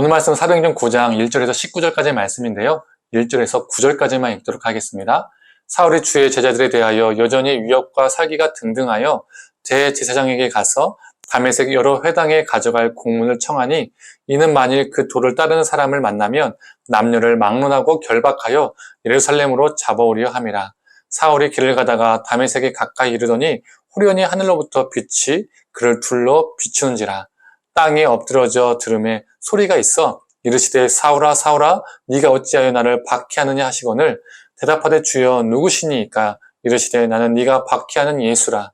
오늘 말씀 사도행전 9장 1절에서 19절까지의 말씀인데요. 1절에서 9절까지만 읽도록 하겠습니다. 사울이 주의 제자들에 대하여 여전히 위협과 살기가 등등하여 대제사장에게 가서 다메섹 여러 회당에 가져갈 공문을 청하니 이는 만일 그 도를 따르는 사람을 만나면 남녀를 막론하고 결박하여 예루살렘으로 잡아오려 함이라. 사울이 길을 가다가 다메섹에 가까이 이르더니 호련히 하늘로부터 빛이 그를 둘러 비추는지라. 땅에 엎드러져 들음에 소리가 있어 이르시되 사울아 사울아 네가 어찌하여 나를 박해하느냐 하시거늘 대답하되 주여 누구시니이까 이르시되 나는 네가 박해하는 예수라.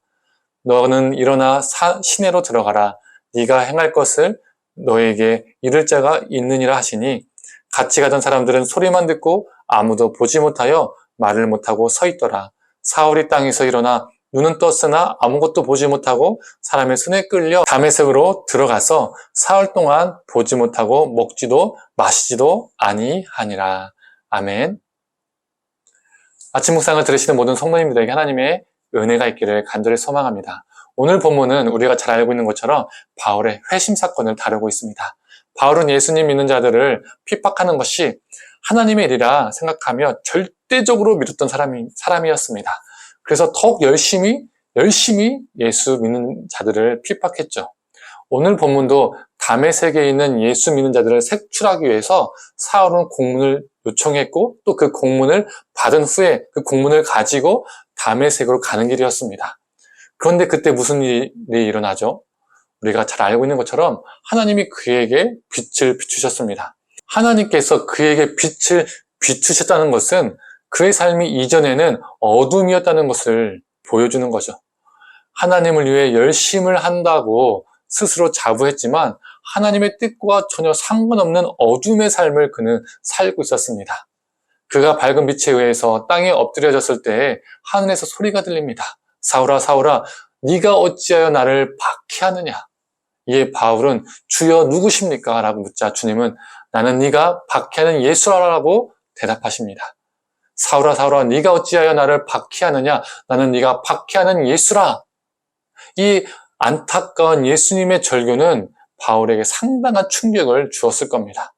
너는 일어나 시내로 들어가라. 네가 행할 것을 너에게 이를 자가 있느니라 하시니 같이 가던 사람들은 소리만 듣고 아무도 보지 못하여 말을 못하고 서 있더라. 사울이 땅에서 일어나 눈은 떴으나 아무것도 보지 못하고 사람의 손에 끌려 다메섹으로 들어가서 사흘 동안 보지 못하고 먹지도 마시지도 아니하니라. 아멘. 아침 묵상을 들으시는 모든 성도님들에게 하나님의 은혜가 있기를 간절히 소망합니다. 오늘 본문은 우리가 잘 알고 있는 것처럼 바울의 회심 사건을 다루고 있습니다. 바울은 예수님 믿는 자들을 핍박하는 것이 하나님의 일이라 생각하며 절대적으로 믿었던 사람이었습니다. 그래서 더욱 열심히 예수 믿는 자들을 핍박했죠. 오늘 본문도 다메섹에 있는 예수 믿는 자들을 색출하기 위해서 사울은 공문을 요청했고 또 그 공문을 받은 후에 그 공문을 가지고 다메섹으로 가는 길이었습니다. 그런데 그때 무슨 일이 일어나죠? 우리가 잘 알고 있는 것처럼 하나님이 그에게 빛을 비추셨습니다. 하나님께서 그에게 빛을 비추셨다는 것은 그의 삶이 이전에는 어둠이었다는 것을 보여주는 거죠. 하나님을 위해 열심을 한다고 스스로 자부했지만 하나님의 뜻과 전혀 상관없는 어둠의 삶을 그는 살고 있었습니다. 그가 밝은 빛에 의해서 땅에 엎드려졌을 때에 하늘에서 소리가 들립니다. 사울아 사울아 네가 어찌하여 나를 박해하느냐. 이에 바울은 주여 누구십니까? 라고 묻자 주님은 나는 네가 박해하는 예수라고 대답하십니다. 사울아 사울아 네가 어찌하여 나를 박해하느냐. 나는 네가 박해하는 예수라. 이 안타까운 예수님의 절규는 바울에게 상당한 충격을 주었을 겁니다.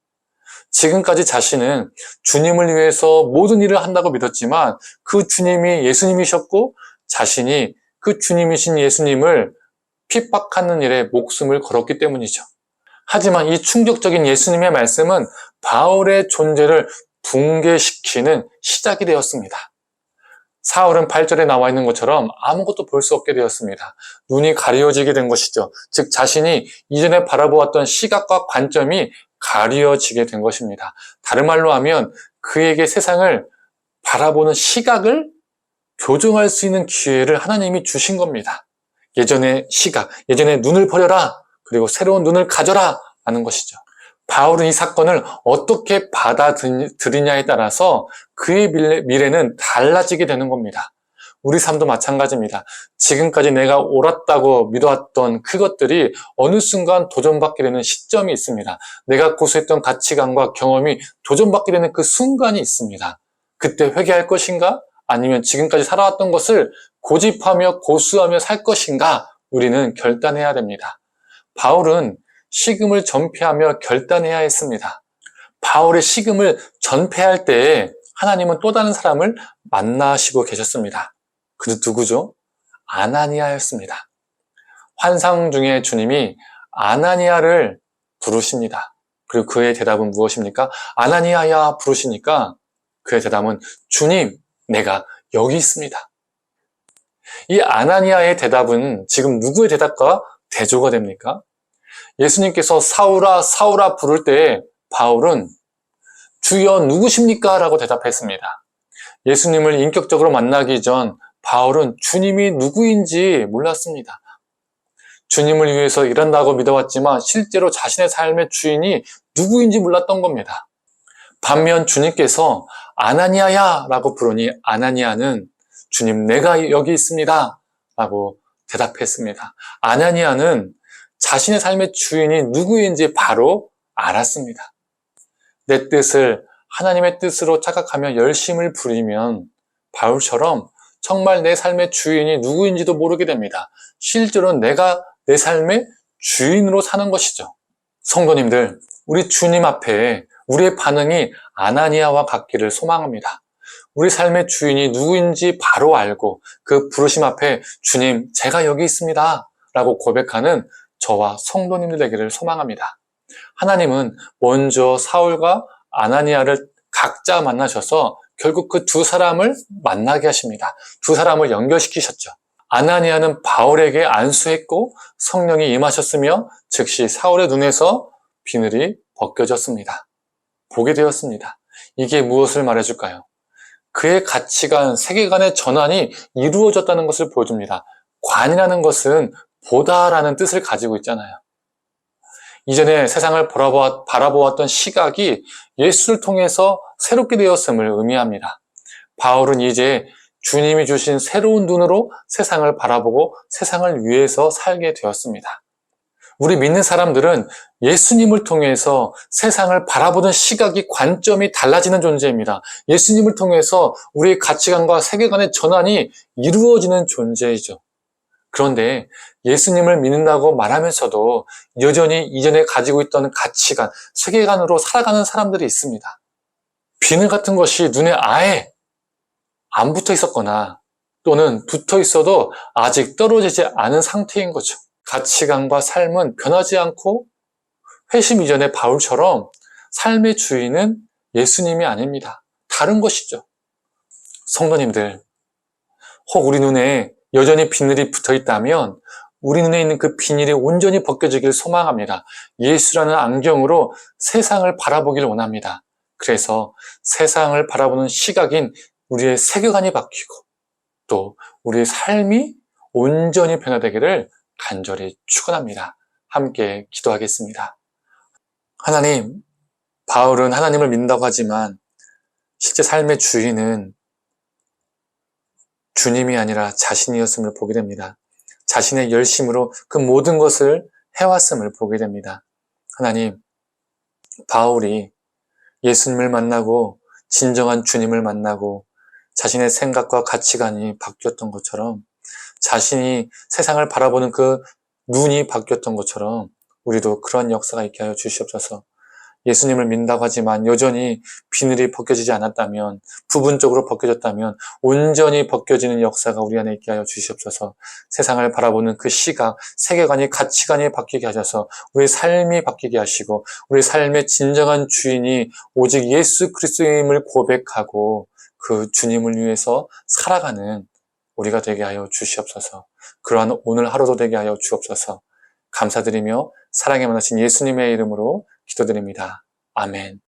지금까지 자신은 주님을 위해서 모든 일을 한다고 믿었지만 그 주님이 예수님이셨고 자신이 그 주님이신 예수님을 핍박하는 일에 목숨을 걸었기 때문이죠. 하지만 이 충격적인 예수님의 말씀은 바울의 존재를 붕괴시키는 시작이 되었습니다. 사울은 8절에 나와 있는 것처럼 아무것도 볼 수 없게 되었습니다. 눈이 가려지게 된 것이죠. 즉 자신이 이전에 바라보았던 시각과 관점이 가려지게 된 것입니다. 다른 말로 하면 그에게 세상을 바라보는 시각을 교정할 수 있는 기회를 하나님이 주신 겁니다. 예전의 시각, 예전의 눈을 버려라. 그리고 새로운 눈을 가져라 하는 것이죠. 바울은 이 사건을 어떻게 받아들이냐에 따라서 그의 미래는 달라지게 되는 겁니다. 우리 삶도 마찬가지입니다. 지금까지 내가 옳았다고 믿어왔던 그것들이 어느 순간 도전받게 되는 시점이 있습니다. 내가 고수했던 가치관과 경험이 도전받게 되는 그 순간이 있습니다. 그때 회개할 것인가? 아니면 지금까지 살아왔던 것을 고집하며 고수하며 살 것인가? 우리는 결단해야 됩니다. 바울은 식음을 전폐하며 결단해야 했습니다. 바울의 식음을 전폐할 때에 하나님은 또 다른 사람을 만나시고 계셨습니다. 그 누구죠? 아나니아였습니다. 환상 중에 주님이 아나니아를 부르십니다. 그리고 그의 대답은 무엇입니까? 아나니아야 부르시니까 그의 대답은 주님, 내가 여기 있습니다. 이 아나니아의 대답은 지금 누구의 대답과 대조가 됩니까? 예수님께서 사울아 사울아 부를 때 바울은 주여 누구십니까? 라고 대답했습니다. 예수님을 인격적으로 만나기 전 바울은 주님이 누구인지 몰랐습니다. 주님을 위해서 일한다고 믿어왔지만 실제로 자신의 삶의 주인이 누구인지 몰랐던 겁니다. 반면 주님께서 아나니아야 라고 부르니 아나니아는 주님 내가 여기 있습니다 라고 대답했습니다. 아나니아는 자신의 삶의 주인이 누구인지 바로 알았습니다. 내 뜻을 하나님의 뜻으로 착각하며 열심을 부리면 바울처럼 정말 내 삶의 주인이 누구인지도 모르게 됩니다. 실제로 내가 내 삶의 주인으로 사는 것이죠. 성도님들, 우리 주님 앞에 우리의 반응이 아나니아와 같기를 소망합니다. 우리 삶의 주인이 누구인지 바로 알고 그 부르심 앞에 주님, 제가 여기 있습니다 라고 고백하는 저와 성도님들 되기를 소망합니다. 하나님은 먼저 사울과 아나니아를 각자 만나셔서 결국 그 두 사람을 만나게 하십니다. 두 사람을 연결시키셨죠. 아나니아는 바울에게 안수했고 성령이 임하셨으며 즉시 사울의 눈에서 비늘이 벗겨졌습니다. 보게 되었습니다. 이게 무엇을 말해줄까요? 그의 가치관, 세계관의 전환이 이루어졌다는 것을 보여줍니다. 관이라는 것은 보다라는 뜻을 가지고 있잖아요. 이전에 세상을 바라보았던 시각이 예수를 통해서 새롭게 되었음을 의미합니다. 바울은 이제 주님이 주신 새로운 눈으로 세상을 바라보고 세상을 위해서 살게 되었습니다. 우리 믿는 사람들은 예수님을 통해서 세상을 바라보는 시각이, 관점이 달라지는 존재입니다. 예수님을 통해서 우리의 가치관과 세계관의 전환이 이루어지는 존재이죠. 그런데 예수님을 믿는다고 말하면서도 여전히 이전에 가지고 있던 가치관, 세계관으로 살아가는 사람들이 있습니다. 비늘 같은 것이 눈에 아예 안 붙어 있었거나 또는 붙어 있어도 아직 떨어지지 않은 상태인 거죠. 가치관과 삶은 변하지 않고 회심 이전의 바울처럼 삶의 주인은 예수님이 아닙니다. 다른 것이죠. 성도님들, 혹 우리 눈에 여전히 비늘이 붙어 있다면 우리 눈에 있는 그 비늘이 온전히 벗겨지길 소망합니다. 예수라는 안경으로 세상을 바라보길 원합니다. 그래서 세상을 바라보는 시각인 우리의 세계관이 바뀌고 또 우리의 삶이 온전히 변화되기를 간절히 축원합니다. 함께 기도하겠습니다. 하나님, 바울은 하나님을 믿는다고 하지만 실제 삶의 주인은 주님이 아니라 자신이었음을 보게 됩니다. 자신의 열심으로 그 모든 것을 해왔음을 보게 됩니다. 하나님, 바울이 예수님을 만나고 진정한 주님을 만나고 자신의 생각과 가치관이 바뀌었던 것처럼 자신이 세상을 바라보는 그 눈이 바뀌었던 것처럼 우리도 그런 역사가 있게 하여 주시옵소서. 예수님을 믿는다고 하지만 여전히 비늘이 벗겨지지 않았다면, 부분적으로 벗겨졌다면 온전히 벗겨지는 역사가 우리 안에 있게 하여 주시옵소서. 세상을 바라보는 그 시각, 세계관이, 가치관이 바뀌게 하셔서 우리의 삶이 바뀌게 하시고 우리의 삶의 진정한 주인이 오직 예수 그리스도임을 고백하고 그 주님을 위해서 살아가는 우리가 되게 하여 주시옵소서. 그러한 오늘 하루도 되게 하여 주옵소서. 감사드리며 사랑에 만나신 예수님의 이름으로 기도드립니다. 아멘.